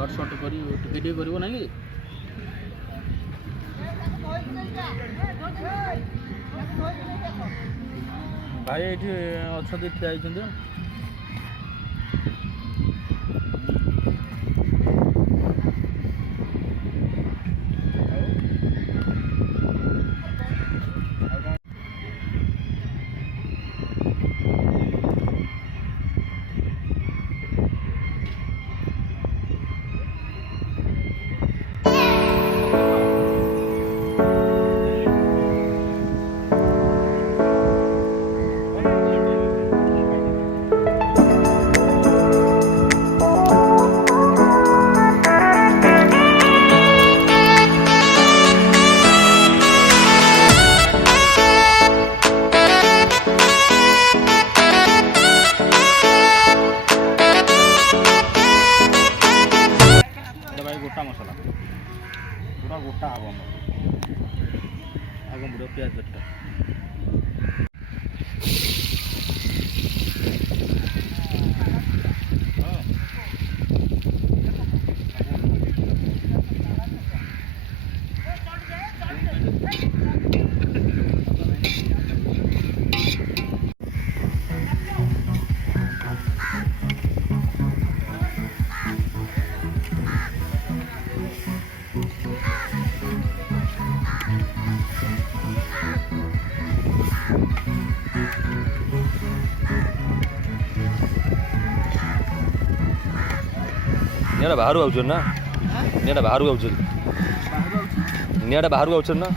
shirt shirt कर ना कि भाई ये अच्छा ठिया होती गोटा मसला पूरा गोटा हम आगे मुझे प्याज दरटा निआटा बाहर आउछ ना निआटा बाहर आउछ निआटा बाहर आउछ ना